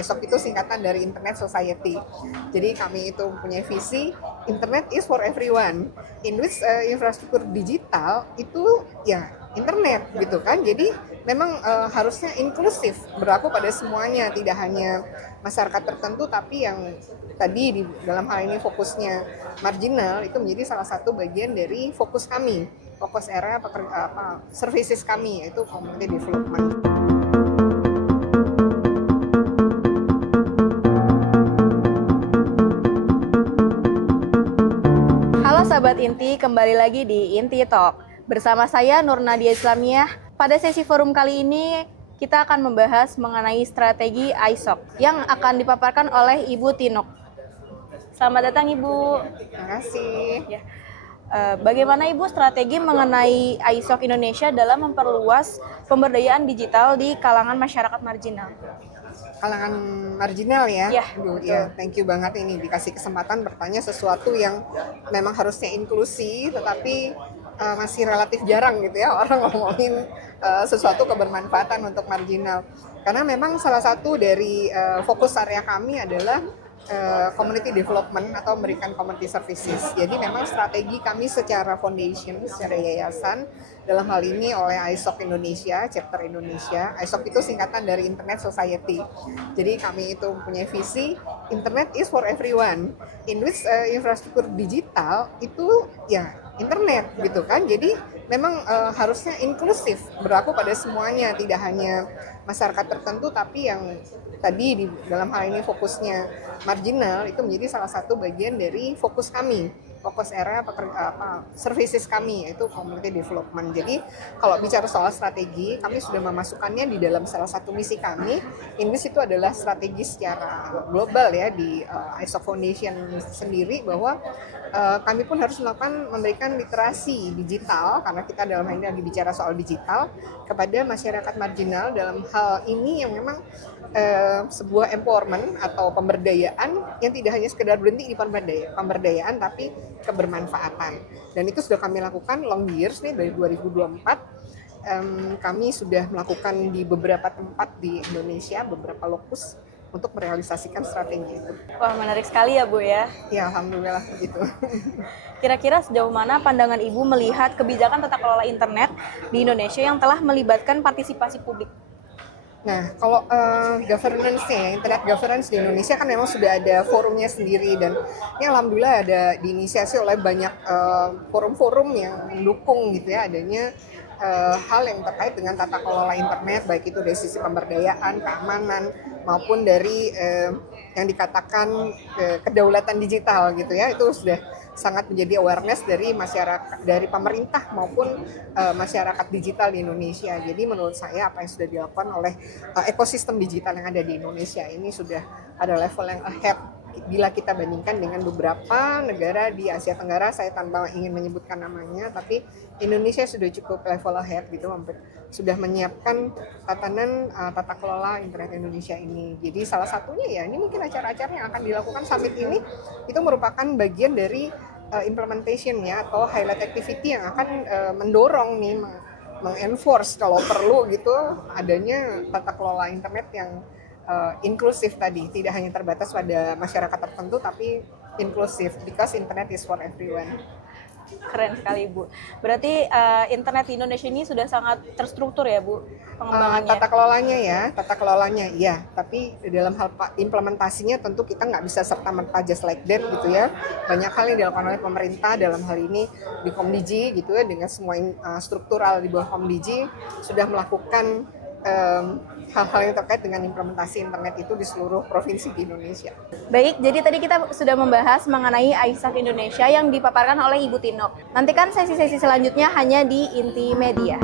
ISOC itu singkatan dari Internet Society. Jadi kami itu punya visi Internet is for everyone, in which infrastruktur digital itu ya internet gitu kan. Jadi memang harusnya inklusif, berlaku pada semuanya, tidak hanya masyarakat tertentu, tapi yang tadi di dalam hal ini fokusnya marginal itu menjadi salah satu bagian dari fokus kami, fokus area services kami, yaitu community development. Halo Sahabat Inti, kembali lagi di Inti Talk. Bersama saya Nur Nadia Islamiyah. Pada sesi forum kali ini, kita akan membahas mengenai strategi ISOC yang akan dipaparkan oleh Ibu Tinuk. Selamat datang Ibu. Terima kasih. Ya. Bagaimana Ibu strategi mengenai ISOC Indonesia dalam memperluas pemberdayaan digital di kalangan masyarakat marginal? Kalangan marginal ya. Ya, Ya, thank you banget ini dikasih kesempatan bertanya sesuatu yang memang harusnya inklusi, tetapi masih relatif jarang gitu ya orang ngomongin sesuatu kebermanfaatan untuk marginal. Karena memang salah satu dari fokus area kami adalah community development atau memberikan community services. Jadi memang strategi kami secara foundation, secara yayasan, dalam hal ini oleh ISOC Indonesia, Chapter Indonesia. ISOC itu singkatan dari Internet Society. Jadi kami itu punya visi Internet is for everyone, in which infrastruktur digital itu ya internet gitu kan. Jadi memang harusnya inklusif, berlaku pada semuanya, tidak hanya masyarakat tertentu, tapi yang tadi di dalam hal ini fokusnya marginal itu menjadi salah satu bagian dari fokus kami, fokus area services kami, yaitu community development. Jadi kalau bicara soal strategi, kami sudah memasukkannya di dalam salah satu misi kami. Ini itu adalah strategi secara global ya di ISOC Foundation sendiri, bahwa kami pun harus memberikan literasi digital, karena kita dalam hal ini lagi bicara soal digital, kepada masyarakat marginal dalam hal ini yang memang sebuah empowerment atau pemberdayaan yang tidak hanya sekedar berhenti di pemberdayaan, tapi kebermanfaatan. Dan itu sudah kami lakukan long years nih dari 2024. Kami sudah melakukan di beberapa tempat di Indonesia, beberapa lokus, untuk merealisasikan strategi itu. Wah, menarik sekali ya Bu ya. Ya, alhamdulillah begitu. Kira-kira sejauh mana pandangan Ibu melihat kebijakan tata kelola internet di Indonesia yang telah melibatkan partisipasi publik? Nah, kalau governance-nya, internet governance di Indonesia kan memang sudah ada forumnya sendiri, dan ini alhamdulillah ada diinisiasi oleh banyak forum-forum yang mendukung gitu ya adanya hal yang terkait dengan tata kelola internet, baik itu dari sisi pemberdayaan, keamanan, maupun dari yang dikatakan kedaulatan digital gitu ya. Itu sudah sangat menjadi awareness dari masyarakat, dari pemerintah maupun masyarakat digital di Indonesia. Jadi menurut saya apa yang sudah dilakukan oleh ekosistem digital yang ada di Indonesia ini sudah ada level yang ahead bila kita bandingkan dengan beberapa negara di Asia Tenggara. Saya tanpa ingin menyebutkan namanya, tapi Indonesia sudah cukup level ahead gitu, sudah menyiapkan tatanan tata kelola internet Indonesia ini. Jadi salah satunya ya ini mungkin acara-acara yang akan dilakukan summit ini itu merupakan bagian dari implementation ya, atau highlight activity yang akan mendorong nih, mengenforce kalau perlu gitu adanya tata kelola internet yang inklusif tadi, tidak hanya terbatas pada masyarakat tertentu, tapi inklusif, because internet is for everyone. Keren sekali Bu. Berarti internet di Indonesia ini sudah sangat terstruktur ya Bu pengembangannya? Tata kelolanya iya, tapi dalam hal implementasinya tentu kita nggak bisa serta-merta just like that gitu ya. Banyak hal yang dilakukan oleh pemerintah, dalam hal ini di Komdigi gitu ya, dengan semua struktural di bawah Komdigi sudah melakukan hal-hal yang terkait dengan implementasi internet itu di seluruh provinsi di Indonesia. Baik, jadi tadi kita sudah membahas mengenai ISOC Indonesia yang dipaparkan oleh Ibu Tinuk. Nantikan sesi-sesi selanjutnya hanya di Inti Media.